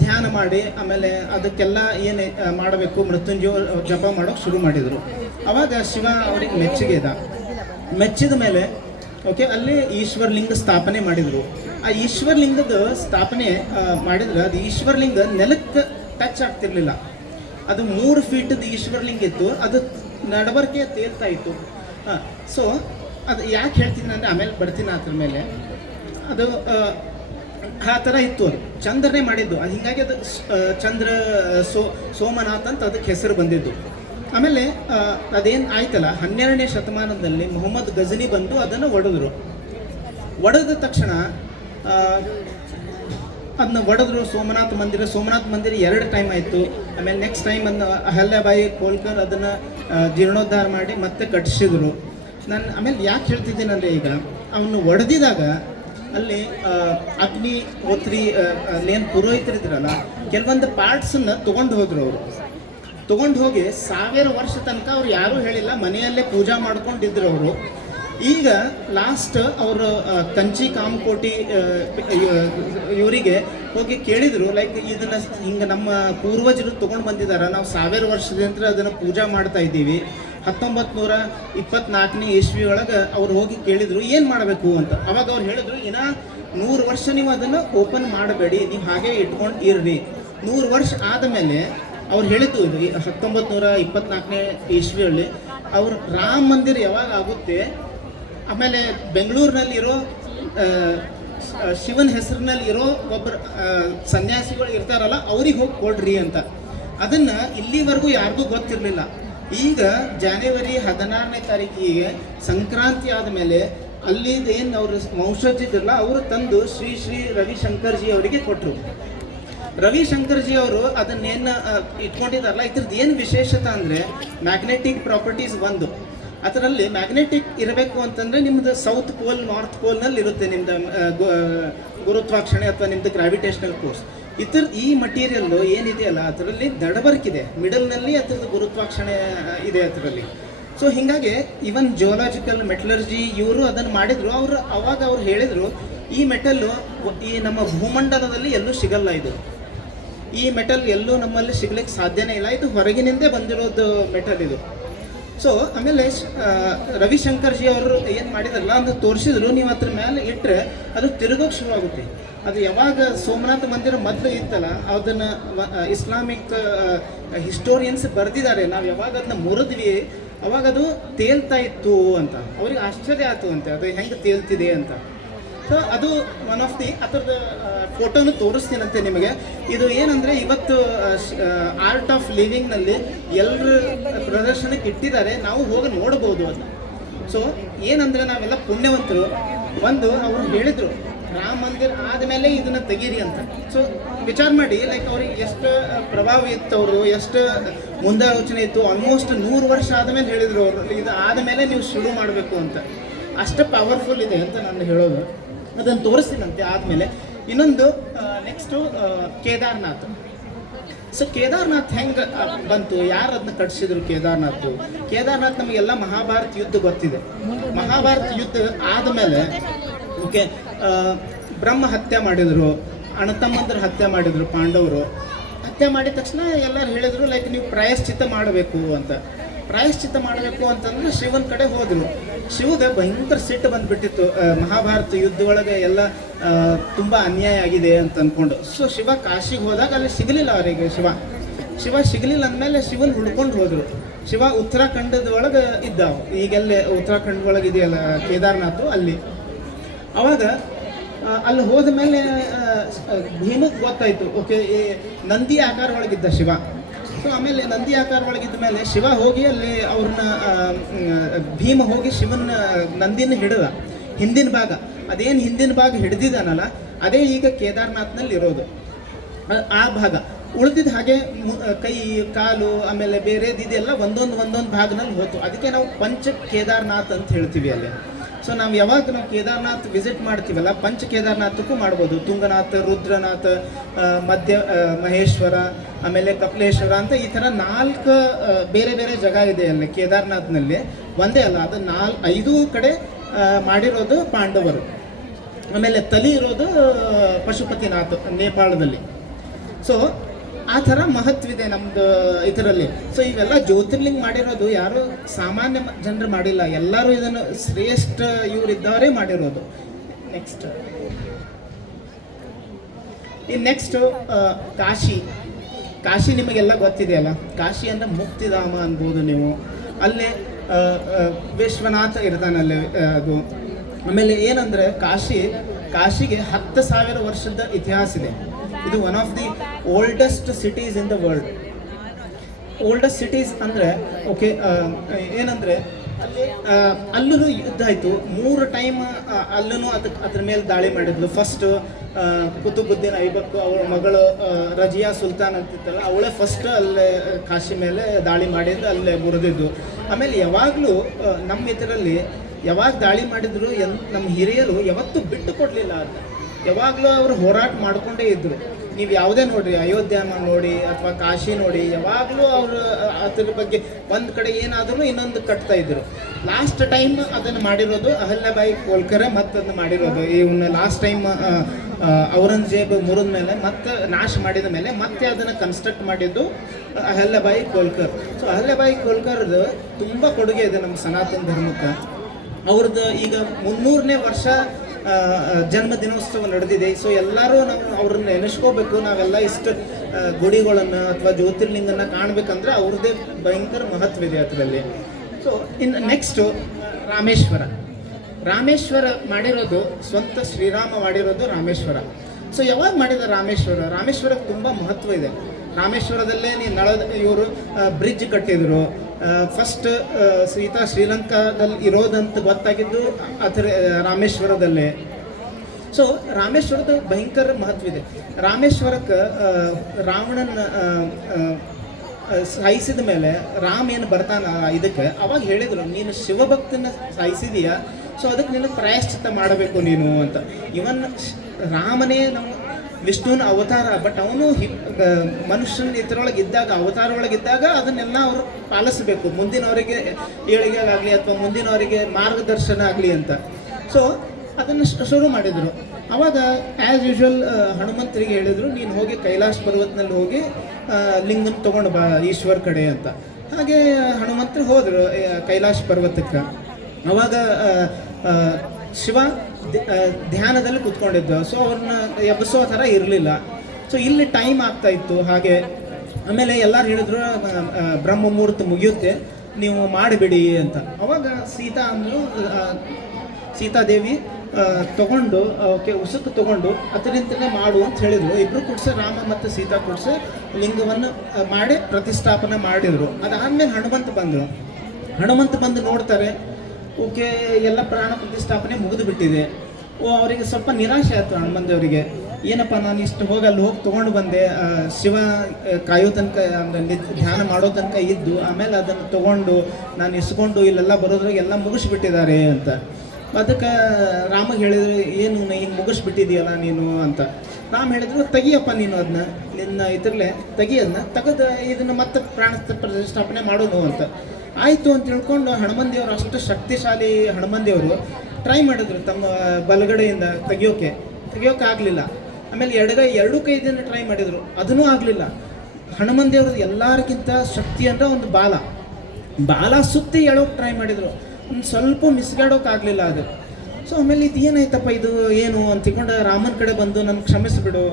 ಧ್ಯಾನ ಮಾಡಿ ಆಮೇಲೆ ಅದಕ್ಕೆಲ್ಲ ಏನು ಮಾಡಬೇಕು ಮೃತ್ಯುಂಜಯ ಜಪ ಮಾಡೋಕ್ಕೆ ಶುರು ಮಾಡಿದರು. ಅವಾಗ ಶಿವ ಅವ್ರಿಗೆ ಮೆಚ್ಚಿದ ಮೇಲೆ ಓಕೆ ಅಲ್ಲಿ ಈಶ್ವರಲಿಂಗ ಸ್ಥಾಪನೆ ಮಾಡಿದರು. ಆ ಈಶ್ವರಲಿಂಗದ ಸ್ಥಾಪನೆ ಮಾಡಿದ್ರೆ ಅದು ಈಶ್ವರಲಿಂಗ ನೆಲಕ್ಕೆ ಟಚ್ ಆಗ್ತಿರ್ಲಿಲ್ಲ. ಅದು 3 ಫೀಟದ ಈಶ್ವರಲಿಂಗ ಇತ್ತು, ಅದು ನಡಬರ್ಕೆ ತೇಲ್ತಾ ಇತ್ತು. ಸೊ ಅದು ಯಾಕೆ ಹೇಳ್ತೀನಿ ಅಂದರೆ ಆಮೇಲೆ ಬರ್ತೀನಿ ಅದ್ರ ಮೇಲೆ. ಅದು ಆ ಥರ ಇತ್ತು, ಅದು ಚಂದ್ರನೇ ಮಾಡಿದ್ದು. ಅದು ಹೀಗಾಗಿ ಅದು ಸೋಮನಾಥ್ ಅಂತ ಅದಕ್ಕೆ ಹೆಸರು ಬಂದಿದ್ದು. ಆಮೇಲೆ ಅದೇನು ಆಯ್ತಲ್ಲ 12ನೇ ಶತಮಾನದಲ್ಲಿ ಮೊಹಮ್ಮದ್ ಗಜನಿ ಬಂದು ಅದನ್ನು ಒಡೆದ ತಕ್ಷಣ ಅದನ್ನ ಒಡೆದ್ರು. ಸೋಮನಾಥ್ ಮಂದಿರ 2 ಟೈಮ್ ಆಯಿತು. ಆಮೇಲೆ ನೆಕ್ಸ್ಟ್ ಟೈಮ್ ಅದನ್ನ ಅಹಲ್ಯಾಬಾಯಿ ಹೋಲ್ಕರ್ ಅದನ್ನು ಜೀರ್ಣೋದ್ಧಾರ ಮಾಡಿ ಮತ್ತೆ ಕಟ್ಟಿಸಿದ್ರು. ನಾನು ಆಮೇಲೆ ಯಾಕೆ ಹೇಳ್ತಿದ್ದೀನಿ ಅಂದರೆ, ಈಗ ಅವನು ಒಡೆದಿದಾಗ ಅಲ್ಲಿ ಅಗ್ನಿ ಹೋತ್ರಿ ಅಲ್ಲೇನು ಪುರೋಹಿತರಿದ್ರಲ್ಲ ಕೆಲವೊಂದು ಪಾರ್ಟ್ಸನ್ನು ತೊಗೊಂಡು ಹೋಗಿ 1000 ವರ್ಷ ತನಕ ಅವ್ರು ಯಾರೂ ಹೇಳಿಲ್ಲ, ಮನೆಯಲ್ಲೇ ಪೂಜಾ ಮಾಡ್ಕೊಂಡಿದ್ರು ಅವರು. ಈಗ ಲಾಸ್ಟ್ ಅವರು ಕಂಚಿ ಕಾಮಕೋಟಿ ಇವರಿಗೆ ಹೋಗಿ ಕೇಳಿದರು, ಲೈಕ್ ಇದನ್ನು ಹಿಂಗೆ ನಮ್ಮ ಪೂರ್ವಜರು ತೊಗೊಂಡು ಬಂದಿದ್ದಾರೆ, ನಾವು 1000 ವರ್ಷದಿಂದ ಅದನ್ನು ಪೂಜಾ ಮಾಡ್ತಾ ಇದ್ದೀವಿ. 1924ನೇ ಇಸ್ವಿ ಒಳಗೆ ಅವ್ರು ಹೋಗಿ ಕೇಳಿದರು ಏನು ಮಾಡಬೇಕು ಅಂತ. ಅವಾಗ ಅವ್ರು ಹೇಳಿದ್ರು, ಇನ್ನು 100 ವರ್ಷ ನೀವು ಅದನ್ನು ಓಪನ್ ಮಾಡಬೇಡಿ, ನೀವು ಹಾಗೆ ಇಟ್ಕೊಂಡು ಇರ್ರಿ. 100 ವರ್ಷ ಆದಮೇಲೆ ಅವ್ರು ಹೇಳಿದ್ದು ಇದು 1924ನೇ ಇಸ್ವಿಯಲ್ಲಿ ಅವ್ರು ರಾಮ ಮಂದಿರ ಯಾವಾಗ ಆಗುತ್ತೆ, ಆಮೇಲೆ ಬೆಂಗಳೂರಿನಲ್ಲಿರೋ ಶಿವನ ಹೆಸರಿನಲ್ಲಿ ಇರೋ ಒಬ್ಬರು ಸನ್ಯಾಸಿಗಳು ಇರ್ತಾರಲ್ಲ ಅವ್ರಿಗೆ ಹೋಗಿ ಕೊಡ್ರಿ ಅಂತ. ಅದನ್ನು ಇಲ್ಲಿವರೆಗೂ ಯಾರಿಗೂ ಗೊತ್ತಿರಲಿಲ್ಲ. ಈಗ ಜನವರಿ 16ನೇ ತಾರೀಕಿಗೆ ಸಂಕ್ರಾಂತಿ ಆದಮೇಲೆ ಅಲ್ಲಿದ್ದೇನು ಅವ್ರ ವಂಶಜಿದ್ರಲ್ಲ ಅವರು ತಂದು ಶ್ರೀ ರವಿಶಂಕರ್ಜಿ ಅವರಿಗೆ ಕೊಟ್ಟರು. ರವಿಶಂಕರ್ಜಿ ಅವರು ಅದನ್ನೇನು ಇಟ್ಕೊಂಡಿದ್ದಾರಲ್ಲ, ಇದ್ರದ್ದು ಏನು ವಿಶೇಷತೆ ಅಂದರೆ ಮ್ಯಾಗ್ನೆಟಿಕ್ ಪ್ರಾಪರ್ಟೀಸ್ ಒಂದು. ಅದರಲ್ಲಿ ಮ್ಯಾಗ್ನೆಟಿಕ್ ಇರಬೇಕು ಅಂತಂದರೆ ನಿಮ್ಮದು ಸೌತ್ ಪೋಲ್ ನಾರ್ತ್ ಪೋಲ್ನಲ್ಲಿ ಇರುತ್ತೆ ನಿಮ್ಮದು ಗುರುತ್ವಾಕರ್ಷಣೆ ಅಥವಾ ನಿಮ್ಮದು ಗ್ರಾವಿಟೇಷನಲ್ ಫೋರ್ಸ್. ಈ ಮಟೀರಿಯಲ್ಲು ಏನಿದೆಯಲ್ಲ ಅದರಲ್ಲಿ ನಡಬರ್ಕಿದೆ, ಮಿಡಲ್ನಲ್ಲಿ ಅದರದ್ದು ಗುರುತ್ವಾಕರ್ಷಣೆ ಇದೆ ಅದರಲ್ಲಿ. ಸೊ ಹೀಗಾಗಿ ಈವನ್ ಜಿಯೋಲಾಜಿಕಲ್ ಮೆಟಲರ್ಜಿ ಇವರು ಅದನ್ನು ಮಾಡಿದರು. ಅವಾಗ ಅವ್ರು ಹೇಳಿದರು, ಈ ಮೆಟಲ್ಲು ಈ ನಮ್ಮ ಭೂಮಂಡಲದಲ್ಲಿ ಎಲ್ಲೂ ಸಿಗಲ್ಲ, ಈ ಮೆಟಲ್ ಎಲ್ಲೂ ನಮ್ಮಲ್ಲಿ ಸಿಗ್ಲಿಕ್ಕೆ ಸಾಧ್ಯನೇ ಇಲ್ಲ, ಇದು ಹೊರಗಿನಿಂದೇ ಬಂದಿರೋದು ಮೆಟಲ್ ಇದು. ಸೊ ಆಮೇಲೆ ರವಿಶಂಕರ್ಜಿ ಅವರು ಏನು ಮಾಡಿದಾರಲ್ಲ ಅದು ತೋರಿಸಿದ್ರು, ನೀವು ಅದ್ರ ಮೇಲೆ ಇಟ್ಟರೆ ಅದು ತಿರುಗೋಕೆ ಶುರುವಾಗುತ್ತೆ. ಅದು ಯಾವಾಗ ಸೋಮನಾಥ ಮಂದಿರ ಮೊದಲು ಇತ್ತಲ್ಲ ಅದನ್ನು ಇಸ್ಲಾಮಿಕ್ ಹಿಸ್ಟೋರಿಯನ್ಸ್ ಬರೆದಿದ್ದಾರೆ, ನಾವು ಯಾವಾಗ ಅದನ್ನ ಮುರಿದ್ವಿ ಅವಾಗ ಅದು ತೇಲ್ತಾ ಇತ್ತು ಅಂತ. ಅವ್ರಿಗೆ ಆಶ್ಚರ್ಯ ಆಯ್ತು ಅಂತೆ ಅದು ಹೆಂಗೆ ತೇಲ್ತಿದೆ ಅಂತ. ಸೊ ಅದು ಒನ್ ಆಫ್ ದಿ ಅದರದ್ದು ಫೋಟೋನು ತೋರಿಸ್ತೀನಂತೆ ನಿಮಗೆ. ಇದು ಏನಂದರೆ ಇವತ್ತು ಆರ್ಟ್ ಆಫ್ ಲಿವಿಂಗ್ನಲ್ಲಿ ಎಲ್ಲರ ಪ್ರದರ್ಶನಕ್ಕೆ ಇಟ್ಟಿದ್ದಾರೆ, ನಾವು ಹೋಗಿ ನೋಡ್ಬೋದು ಅದನ್ನ. ಸೊ ಏನಂದರೆ ನಾವೆಲ್ಲ ಪುಣ್ಯವಂತರು. ಒಂದು ಅವರು ಹೇಳಿದರು, ರಾಮ ಮಂದಿರ ಆದಮೇಲೆ ಇದನ್ನ ತೆಗೀರಿ ಅಂತ. ಸೊ ವಿಚಾರ ಮಾಡಿ, ಲೈಕ್ ಅವ್ರಿಗೆ ಎಷ್ಟು ಪ್ರಭಾವ ಇತ್ತು, ಅವರು ಎಷ್ಟು ಮುಂದಾಲೋಚನೆ ಇತ್ತು. ಆಲ್ಮೋಸ್ಟ್ 100 ವರ್ಷ ಆದಮೇಲೆ ಹೇಳಿದರು ಅವರು, ಇದು ಆದಮೇಲೆ ನೀವು ಶುರು ಮಾಡಬೇಕು ಅಂತ. ಅಷ್ಟು ಪವರ್ಫುಲ್ ಇದೆ ಅಂತ ನಾನು ಹೇಳೋದು. ಅದನ್ನು ತೋರಿಸ್ತೀನಂತೆ ಆದಮೇಲೆ. ಇನ್ನೊಂದು ನೆಕ್ಸ್ಟು ಕೇದಾರ್ನಾಥ್. ಸೊ ಕೇದಾರ್ನಾಥ್ ಹೆಂಗೆ ಬಂತು, ಯಾರು ಅದನ್ನ ಕಟ್ಟಿಸಿದ್ರು ಕೇದಾರ್ನಾಥ್ ನಮಗೆಲ್ಲ ಮಹಾಭಾರತ ಯುದ್ಧ ಗೊತ್ತಿದೆ. ಮಹಾಭಾರತ ಯುದ್ಧ ಆದಮೇಲೆ ಓಕೆ ಬ್ರಹ್ಮ ಹತ್ಯೆ ಮಾಡಿದರು, ಅಣ್ಣತಮ್ಮಂದ್ರ ಹತ್ಯೆ ಮಾಡಿದರು ಪಾಂಡವರು. ಹತ್ಯೆ ಮಾಡಿದ ತಕ್ಷಣ ಎಲ್ಲರೂ ಹೇಳಿದರು ಲೈಕ್ ನೀವು ಪ್ರಾಯಶ್ಚಿತ್ತ ಮಾಡಬೇಕು ಅಂತ. ಪ್ರಾಯಶ್ಚಿತ್ತ ಮಾಡಬೇಕು ಅಂತಂದ್ರೆ ಶಿವನ ಕಡೆ ಹೋದರು. ಶಿವಗೆ ಭಯಂಕರ ಸಿಟ್ಟು ಬಂದುಬಿಟ್ಟಿತ್ತು, ಮಹಾಭಾರತ ಯುದ್ಧ ಒಳಗೆ ಎಲ್ಲ ತುಂಬ ಅನ್ಯಾಯ ಆಗಿದೆ ಅಂತ ಅಂದ್ಕೊಂಡು. ಸೊ ಶಿವ ಕಾಶಿಗೆ ಹೋದಾಗ ಅಲ್ಲಿ ಸಿಗಲಿಲ್ಲ ಅವರಿಗೆ. ಶಿವ ಸಿಗಲಿಲ್ಲ ಅಂದಮೇಲೆ ಶಿವನ ಹುಡ್ಕೊಂಡು ಹೋದರು. ಶಿವ ಉತ್ತರಾಖಂಡದ ಒಳಗೆ ಇದ್ದ, ಈಗೆಲ್ಲ ಉತ್ತರಾಖಂಡ ಒಳಗೆ ಇದೆಯಲ್ಲ ಕೇದಾರ್ನಾಥ್, ಅಲ್ಲಿ. ಅವಾಗ ಅಲ್ಲಿ ಹೋದ ಮೇಲೆ ಭೀಮಕ್ಕೆ ಗೊತ್ತಾಯಿತು, ಓಕೆ ಈ ನಂದಿ ಆಕಾರ ಒಳಗಿದ್ದ ಶಿವ. ಸೊ ಆಮೇಲೆ ನಂದಿ ಆಕಾರ ಒಳಗಿದ್ದ ಮೇಲೆ ಶಿವ ಹೋಗಿ ಅಲ್ಲಿ ಅವ್ರನ್ನ ಭೀಮ ಹೋಗಿ ಶಿವನ ನಂದಿನ ಹಿಡಿದ ಹಿಂದಿನ ಭಾಗ. ಅದೇನು ಹಿಂದಿನ ಭಾಗ ಹಿಡಿದಿದ್ದಾನಲ್ಲ ಅದೇ ಈಗ ಕೇದಾರ್ನಾಥ್ನಲ್ಲಿ ಇರೋದು ಆ ಭಾಗ. ಉಳಿದಿದ್ದ ಹಾಗೆ ಕೈ ಕಾಲು ಆಮೇಲೆ ಬೇರೆದಿದೆಲ್ಲ ಒಂದೊಂದು ಭಾಗನಲ್ಲಿ ಹೋಯ್ತು. ಅದಕ್ಕೆ ನಾವು ಪಂಚ ಕೇದಾರ್ನಾಥ್ ಅಂತ ಹೇಳ್ತೀವಿ ಅಲ್ಲಿ. ಸೊ ನಾವು ಯಾವಾಗ ನಾವು ಕೇದಾರ್ನಾಥ್ ವಿಸಿಟ್ ಮಾಡ್ತೀವಲ್ಲ, ಪಂಚ ಕೇದಾರ್ನಾಥಕ್ಕೂ ಮಾಡ್ಬೋದು. ತುಂಗನಾಥ, ರುದ್ರನಾಥ, ಮಧ್ಯ ಮಹೇಶ್ವರ, ಆಮೇಲೆ ಕಪಿಲೇಶ್ವರ ಅಂತ ಈ ಥರ 4 ಬೇರೆ ಬೇರೆ ಜಾಗ ಇದೆ ಅಲ್ಲಿ ಕೇದಾರ್ನಾಥ್ನಲ್ಲಿ. ಒಂದೇ ಅಲ್ಲ, ಅದು 5 ಕಡೆ ಮಾಡಿರೋದು ಪಾಂಡವರು. ಆಮೇಲೆ ತಲಿ ಇರೋದು ಪಶುಪತಿನಾಥ್ ನೇಪಾಳದಲ್ಲಿ. ಸೊ ಆ ಥರ ಮಹತ್ವಿದೆ ನಮ್ಮದು ಇದರಲ್ಲಿ. ಸೊ ಇವೆಲ್ಲ ಜ್ಯೋತಿರ್ಲಿಂಗ ಮಾಡಿರೋದು ಯಾರು ಸಾಮಾನ್ಯ ಜನರು ಮಾಡಿಲ್ಲ, ಎಲ್ಲರೂ ಇದನ್ನು ಶ್ರೇಷ್ಠ ಇವರಿದ್ದವರೇ ಮಾಡಿರೋದು. ನೆಕ್ಸ್ಟು ಕಾಶಿ ನಿಮಗೆಲ್ಲ ಗೊತ್ತಿದೆಯಲ್ಲ. ಕಾಶಿ ಅಂದರೆ ಮುಕ್ತಿಧಾಮ ಅನ್ಬೋದು ನೀವು. ಅಲ್ಲಿ ವಿಶ್ವನಾಥ ಇರ್ತಾನಲ್ಲಿ ಅದು. ಆಮೇಲೆ ಏನಂದರೆ ಕಾಶಿಗೆ 10,000 ವರ್ಷದ ಇತಿಹಾಸ ಇದೆ. ಇದು one of the oldest cities in the world. Oldest cities ಅಂದರೆ ಓಕೆ ಏನಂದರೆ ಅಲ್ಲೂ ಯುದ್ಧ ಆಯಿತು 3 ಟೈಮ್. ಅಲ್ಲೂ ಅದ್ರ ಮೇಲೆ ದಾಳಿ ಮಾಡಿದ್ಲು. ಫಸ್ಟ್ ಕುತುಬುದ್ದೀನ್ ಐಬಕ್ ಅವಳ ಮಗಳು ರಜಿಯಾ ಸುಲ್ತಾನ್ ಅಂತಿತ್ತಲ್ಲ, ಅವಳೇ ಫಸ್ಟ್ ಅಲ್ಲೇ ಕಾಶಿ ಮೇಲೆ ದಾಳಿ ಮಾಡಿದ್ದು, ಅಲ್ಲೇ ಮುರಿದಿದ್ದು. ಆಮೇಲೆ ಯಾವಾಗಲೂ ನಮ್ಮ ಇದರಲ್ಲಿ ಯಾವಾಗ ದಾಳಿ ಮಾಡಿದ್ರು ನಮ್ಮ ಹಿರಿಯರು ಯಾವತ್ತೂ ಬಿಟ್ಟು ಕೊಡಲಿಲ್ಲ. ಅದು ಯಾವಾಗಲೂ ಅವರು ಹೋರಾಟ ಮಾಡಿಕೊಂಡೇ ಇದ್ದರು. ನೀವು ಯಾವುದೇ ನೋಡಿರಿ, ಅಯೋಧ್ಯ ನೋಡಿ ಅಥವಾ ಕಾಶಿ ನೋಡಿ, ಯಾವಾಗಲೂ ಅವರು ಅದ್ರ ಬಗ್ಗೆ ಒಂದು ಕಡೆ ಏನಾದರೂ ಇನ್ನೊಂದು ಕಟ್ತಾ ಇದ್ದರು. ಲಾಸ್ಟ್ ಟೈಮ್ ಅದನ್ನು ಮಾಡಿರೋದು ಅಹಲ್ಯಾಬಾಯಿ ಹೋಳ್ಕರ್ ಮತ್ತು ಅದನ್ನು ಮಾಡಿರೋದು. ಇವನ್ನ ಲಾಸ್ಟ್ ಟೈಮ್ ಔರಂಗಜೇಬ್ ಮುರಿದ ಮೇಲೆ ಮತ್ತೆ ನಾಶ ಮಾಡಿದ ಮೇಲೆ ಮತ್ತೆ ಅದನ್ನು ಕನ್ಸ್ಟ್ರಕ್ಟ್ ಮಾಡಿದ್ದು ಅಹಲ್ಯಾಬಾಯಿ ಹೋಳ್ಕರ್. ಸೊ ಅಹಲ್ಯಾಬಾಯಿ ಹೋಳ್ಕರ್ದು ತುಂಬ ಕೊಡುಗೆ ಇದೆ ನಮ್ಮ ಸನಾತನ ಧರ್ಮಕ್ಕೆ. ಅವ್ರದ್ದು ಈಗ 300ನೇ ವರ್ಷ ಜನ್ಮ ದಿನೋತ್ಸವ ನಡೆದಿದೆ. ಸೊ ಎಲ್ಲರೂ ನಾವು ಅವ್ರನ್ನ ನೆನೆಸ್ಕೋಬೇಕು. ನಾವೆಲ್ಲ ಇಷ್ಟು ಗುಡಿಗಳನ್ನು ಅಥವಾ ಜ್ಯೋತಿರ್ಲಿಂಗನ ಕಾಣಬೇಕಂದ್ರೆ ಅವ್ರದ್ದೇ ಭಯಂಕರ ಮಹತ್ವ ಇದೆ ಅದರಲ್ಲಿ. ಸೊ ಇನ್ನು ನೆಕ್ಸ್ಟು ರಾಮೇಶ್ವರ ಮಾಡಿರೋದು ಸ್ವಂತ ಶ್ರೀರಾಮ ಮಾಡಿರೋದು ರಾಮೇಶ್ವರ. ಸೊ ಯಾವಾಗ ಮಾಡಿದ ರಾಮೇಶ್ವರಕ್ಕೆ ತುಂಬ ಮಹತ್ವ ಇದೆ. ರಾಮೇಶ್ವರದಲ್ಲೇ ಇವರು ಬ್ರಿಡ್ಜ್ ಕಟ್ಟಿದರು. ಫಸ್ಟ್ ಸೀತಾ ಶ್ರೀಲಂಕಾದಲ್ಲಿ ಇರೋದಂತ ಗೊತ್ತಾಗಿದ್ದು ಅದರ ರಾಮೇಶ್ವರದಲ್ಲೇ. ಸೊ ರಾಮೇಶ್ವರದ ಭಯಂಕರ ಮಹತ್ವ ಇದೆ. ರಾಮೇಶ್ವರಕ್ಕೆ ರಾವಣನ ಸಾಯಿಸಿದ ಮೇಲೆ ರಾಮ ಏನು ಬರ್ತಾನ ಇದಕ್ಕೆ, ಅವಾಗ ಹೇಳಿದರು ನೀನು ಶಿವಭಕ್ತನ ಸಾಯಿಸಿದೀಯಾ, ಸೊ ಅದಕ್ಕೆ ನೀನು ಪ್ರಾಯಶ್ಚಿತ್ತ ಮಾಡಬೇಕು ನೀನು ಅಂತ. ಇವನ್ ರಾಮನೇ ನಮ್ಮ ವಿಷ್ಣುವಿನ ಅವತಾರ, ಬಟ್ ಅವನು ಮನುಷ್ಯನ ಇದರೊಳಗಿದ್ದಾಗ ಅವತಾರ ಒಳಗಿದ್ದಾಗ ಅದನ್ನೆಲ್ಲ ಅವರು ಪಾಲಿಸಬೇಕು, ಮುಂದಿನವರಿಗೆ ಏಳಿಗೆಗಾಗಲಿ ಅಥವಾ ಮುಂದಿನವರಿಗೆ ಮಾರ್ಗದರ್ಶನ ಆಗಲಿ ಅಂತ. ಸೊ ಅದನ್ನು ಶುರು ಮಾಡಿದರು. ಆವಾಗ ಆ್ಯಸ್ ಯೂಶ್ವಲ್ ಹನುಮಂತರಿಗೆ ಹೇಳಿದರು ನೀನು ಹೋಗಿ ಕೈಲಾಸ ಪರ್ವತನಲ್ಲಿ ಹೋಗಿ ಲಿಂಗನ ತೊಗೊಂಡು ಬಾ ಈಶ್ವರ ಕಡೆ ಅಂತ. ಹಾಗೆ ಹನುಮಂತರು ಹೋದರು ಕೈಲಾಸ ಪರ್ವತಕ್ಕೆ. ಆವಾಗ ಶಿವ ಧ್ಯಾನದಲ್ಲಿ ಕೂತ್ಕೊಂಡಿದ್ದು. ಸೊ ಅವ್ರನ್ನ ಎಬ್ಬಿಸೋ ಥರ ಇರಲಿಲ್ಲ. ಸೊ ಇಲ್ಲಿ ಟೈಮ್ ಆಗ್ತಾಯಿತ್ತು. ಹಾಗೆ ಆಮೇಲೆ ಎಲ್ಲರೂ ಹೇಳಿದ್ರು ಬ್ರಹ್ಮ ಮುಹೂರ್ತ ಮುಗಿಯುತ್ತೆ, ನೀವು ಮಾಡಿಬಿಡಿ ಅಂತ. ಅವಾಗ ಸೀತಾದೇವಿ ತೊಗೊಂಡು ಓಕೆ ಉಸುಕು ತೊಗೊಂಡು ಅದರಿಂದಲೇ ಮಾಡು ಅಂತ ಹೇಳಿದರು. ಇಬ್ಬರು ಕೂಡಿಸಿ ರಾಮ ಮತ್ತು ಸೀತಾ ಕೂಡಿಸಿ ಲಿಂಗವನ್ನು ಮಾಡಿ ಪ್ರತಿಷ್ಠಾಪನೆ ಮಾಡಿದರು. ಅದಾದಮೇಲೆ ಹನುಮಂತ ಬಂದು ನೋಡ್ತಾರೆ, ಓಕೆ ಎಲ್ಲ ಪ್ರಾಣ ಪ್ರತಿಷ್ಠಾಪನೆ ಮುಗಿದು ಬಿಟ್ಟಿದೆ. ಅವರಿಗೆ ಸ್ವಲ್ಪ ನಿರಾಶೆ ಆಯಿತು ಹನುಮಂದೇವರಿಗೆ. ಏನಪ್ಪ ನಾನು ಇಷ್ಟು ಹೋಗಿ ಅಲ್ಲಿ ಹೋಗಿ ತೊಗೊಂಡು ಬಂದೆ, ಶಿವ ಕಾಯೋ ತನಕ ಅಂದರೆ ಧ್ಯಾನ ಮಾಡೋ ತನಕ ಇದ್ದು ಆಮೇಲೆ ಅದನ್ನು ತೊಗೊಂಡು ನಾನು ಇಸ್ಕೊಂಡು ಇಲ್ಲೆಲ್ಲ ಬರೋದ್ರಾಗ ಎಲ್ಲ ಮುಗಿಸ್ಬಿಟ್ಟಿದ್ದಾರೆ ಅಂತ. ಅದಕ್ಕೆ ರಾಮಗೆ ಹೇಳಿದ್ರು, ಏನು ಹಿಂಗೆ ಮುಗಿಸ್ಬಿಟ್ಟಿದೆಯಲ್ಲ ನೀನು ಅಂತ. ರಾಮ ಹೇಳಿದ್ರು, ತೆಗಿಯಪ್ಪ ನೀನು ಅದನ್ನ, ನಿನ್ನ ಇದ್ರಲ್ಲೇ ತೆಗಿ, ಅದನ್ನ ತೆಗೆದು ಇದನ್ನು ಮತ್ತೆ ಪ್ರಾಣ ಪ್ರತಿಷ್ಠಾಪನೆ ಮಾಡೋದು ಅಂತ. ಆಯಿತು ಅಂತ ತಿಳ್ಕೊಂಡು ಹನುಮಂದೇವರು, ಅಷ್ಟು ಶಕ್ತಿಶಾಲಿ ಹನುಮಂದೇವರು ಟ್ರೈ ಮಾಡಿದ್ರು ತಮ್ಮ ಬಲಗಡೆಯಿಂದ ತೆಗಿಯೋಕೆ ಆಗಲಿಲ್ಲ. ಆಮೇಲೆ ಎರಡು ಕೈದಿಂದ ಟ್ರೈ ಮಾಡಿದರು, ಅದನ್ನೂ ಆಗಲಿಲ್ಲ. ಹನುಮಂದೇವ್ರದ್ದು ಎಲ್ಲರಿಗಿಂತ ಶಕ್ತಿ ಅಂದರೆ ಒಂದು ಬಾಲ ಸುತ್ತಿ ಎಳೋಕೆ ಟ್ರೈ ಮಾಡಿದರು, ಒಂದು ಸ್ವಲ್ಪ ಮಿಸ್ಗಾಡೋಕ್ಕಾಗಲಿಲ್ಲ ಅದು. ಸೊ ಆಮೇಲೆ ಇದು ಏನಾಯ್ತಪ್ಪ, ಇದು ಏನು ಅಂತ ತಿಳ್ಕೊಂಡು ರಾಮನ ಕಡೆ ಬಂದು ನನಗೆ ಕ್ಷಮಿಸಿಬಿಡು,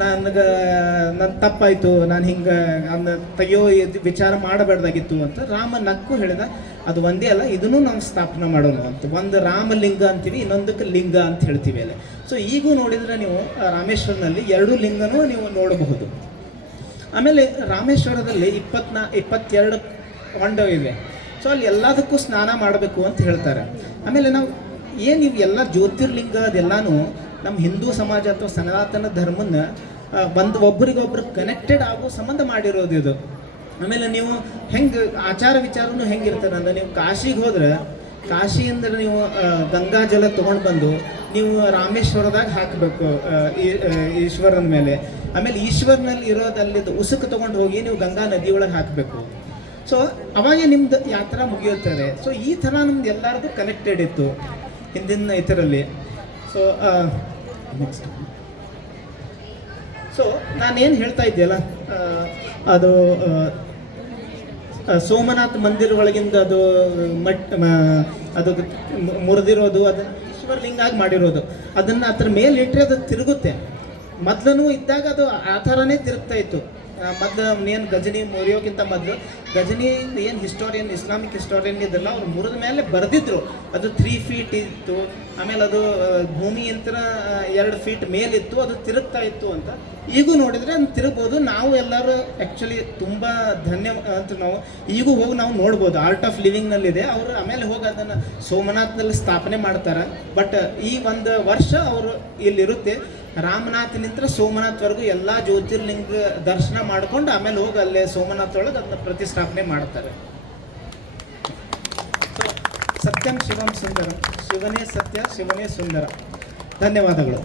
ನನ್ನ ತಪ್ಪಾಯಿತು, ನಾನು ಹಿಂಗೆ ಅದನ್ನ ತೆಗಿಯೋ ವಿಚಾರ ಮಾಡಬಾರ್ದಾಗಿತ್ತು ಅಂತ ರಾಮ ನಕ್ಕು ಹೇಳಿದ. ಅದು ಒಂದೇ ಅಲ್ಲ, ಇದನ್ನು ನಾವು ಸ್ಥಾಪನೆ ಮಾಡೋಣ ಅಂತ. ಒಂದು ರಾಮಲಿಂಗ ಅಂತೀವಿ, ಇನ್ನೊಂದಕ್ಕೆ ಲಿಂಗ ಅಂತ ಹೇಳ್ತೀವಿ ಅಲ್ಲ. ಸೊ ಈಗೂ ನೋಡಿದರೆ ನೀವು ರಾಮೇಶ್ವರನಲ್ಲಿ 2 ಲಿಂಗನೂ ನೀವು ನೋಡಬಹುದು. ಆಮೇಲೆ ರಾಮೇಶ್ವರದಲ್ಲಿ 22 ಹೊಂಡ ಇವೆ. ಸೊ ಅಲ್ಲಿ ಎಲ್ಲದಕ್ಕೂ ಸ್ನಾನ ಮಾಡಬೇಕು ಅಂತ ಹೇಳ್ತಾರೆ. ಆಮೇಲೆ ನಾವು ಇವು ಎಲ್ಲ ಜ್ಯೋತಿರ್ಲಿಂಗ ಅದೆಲ್ಲನೂ ನಮ್ಮ ಹಿಂದೂ ಸಮಾಜ ಅಥವಾ ಸನಾತನ ಧರ್ಮನ ಒಬ್ರಿಗೊಬ್ರು ಕನೆಕ್ಟೆಡ್ ಆಗೋ ಸಂಬಂಧ ಮಾಡಿರೋದು ಇದು. ಆಮೇಲೆ ನೀವು ಹೆಂಗೆ ಆಚಾರ ವಿಚಾರನೂ ಹೆಂಗಿರ್ತಾರೆ ಅಂದರೆ, ನೀವು ಕಾಶಿಗೆ ಹೋದ್ರೆ ಕಾಶಿಯಿಂದ ನೀವು ಗಂಗಾ ಜಲ ತೊಗೊಂಡು ಬಂದು ನೀವು ರಾಮೇಶ್ವರದಾಗ ಹಾಕಬೇಕು ಈಶ್ವರನ ಮೇಲೆ. ಆಮೇಲೆ ಈಶ್ವರನಲ್ಲಿ ಇರೋದಲ್ಲಿದ್ದು ಉಸುಕು ತೊಗೊಂಡು ಹೋಗಿ ನೀವು ಗಂಗಾ ನದಿಯೊಳಗೆ ಹಾಕಬೇಕು. ಸೊ ಅವಾಗೆ ನಿಮ್ದು ಯಾತ್ರಾ ಮುಗಿಯುತ್ತದೆ. ಸೊ ಈ ಥರ ನಮ್ದು ಎಲ್ಲರಿಗೂ ಕನೆಕ್ಟೆಡ್ ಇತ್ತು ಹಿಂದಿನ ಇದರಲ್ಲಿ. ಸೊ ನೆಕ್ಸ್ಟ್, ಸೊ ನಾನೇನು ಹೇಳ್ತಾ ಇದ್ದೆಯಲ್ಲ, ಅದು ಸೋಮನಾಥ್ ಮಂದಿರ ಒಳಗಿಂದ ಅದು ಅದು ಮುರಿದಿರೋದು, ಅದನ್ನು ಈಶ್ವರಲಿಂಗಾಗಿ ಮಾಡಿರೋದು. ಅದನ್ನು ಅದ್ರ ಮೇಲೆ ಇಟ್ಟರೆ ಅದು ತಿರುಗುತ್ತೆ. ಮೊದಲೂ ಇದ್ದಾಗ ಅದು ಆ ಥರನೇ ತಿರುಗ್ತಾ ಇತ್ತು. ಮೊದಲು ಏನು ಗಜನಿ ಮುರಿಯೋಕ್ಕಿಂತ ಮೊದಲು ಗಜನಿ ಏನು ಇಸ್ಲಾಮಿಕ್ ಹಿಸ್ಟೋರಿಯನ್ ಇದೆಲ್ಲ ಅವ್ರು ಮುರಿದ ಮೇಲೆ ಬರೆದಿದ್ರು. ಅದು 3 ಫೀಟ್ ಇತ್ತು, ಆಮೇಲೆ ಅದು ಭೂಮಿಯಂತ್ರ 2 ಫೀಟ್ ಮೇಲಿತ್ತು, ಅದು ತಿರುಗ್ತಾ ಇತ್ತು ಅಂತ. ಈಗೂ ನೋಡಿದರೆ ಅದು ತಿರುಗ್ಬೋದು. ನಾವು ಎಲ್ಲರೂ ಆ್ಯಕ್ಚುಲಿ ತುಂಬ ಅಂತ ನಾವು ಈಗೂ ಹೋಗಿ ನಾವು ನೋಡ್ಬೋದು. ಆರ್ಟ್ ಆಫ್ ಲಿವಿಂಗ್ನಲ್ಲಿದೆ. ಅವರು ಆಮೇಲೆ ಹೋಗಿ ಅದನ್ನು ಸೋಮನಾಥ್ನಲ್ಲಿ ಸ್ಥಾಪನೆ ಮಾಡ್ತಾರೆ. ಬಟ್ ಈ ಒಂದು ವರ್ಷ ಅವರು ಇಲ್ಲಿರುತ್ತೆ. ರಾಮನಾಥನಿಂದ ಸೋಮನಾಥ್ವರೆಗೂ ಎಲ್ಲ ಜ್ಯೋತಿರ್ಲಿಂಗ ದರ್ಶನ ಮಾಡ್ಕೊಂಡು ಆಮೇಲೆ ಹೋಗಿ ಅಲ್ಲೇ ಸೋಮನಾಥ್ ಒಳಗೆ ಅದನ್ನ ಪ್ರತಿಷ್ಠಾಪನೆ ಮಾಡ್ತಾರೆ. ಸತ್ಯಂ ಶಿವಂ ಸುಂದರಂ, ಶಿವನೇ ಸತ್ಯ ಶಿವನೇ ಸುಂದರ. ಧನ್ಯವಾದಗಳು.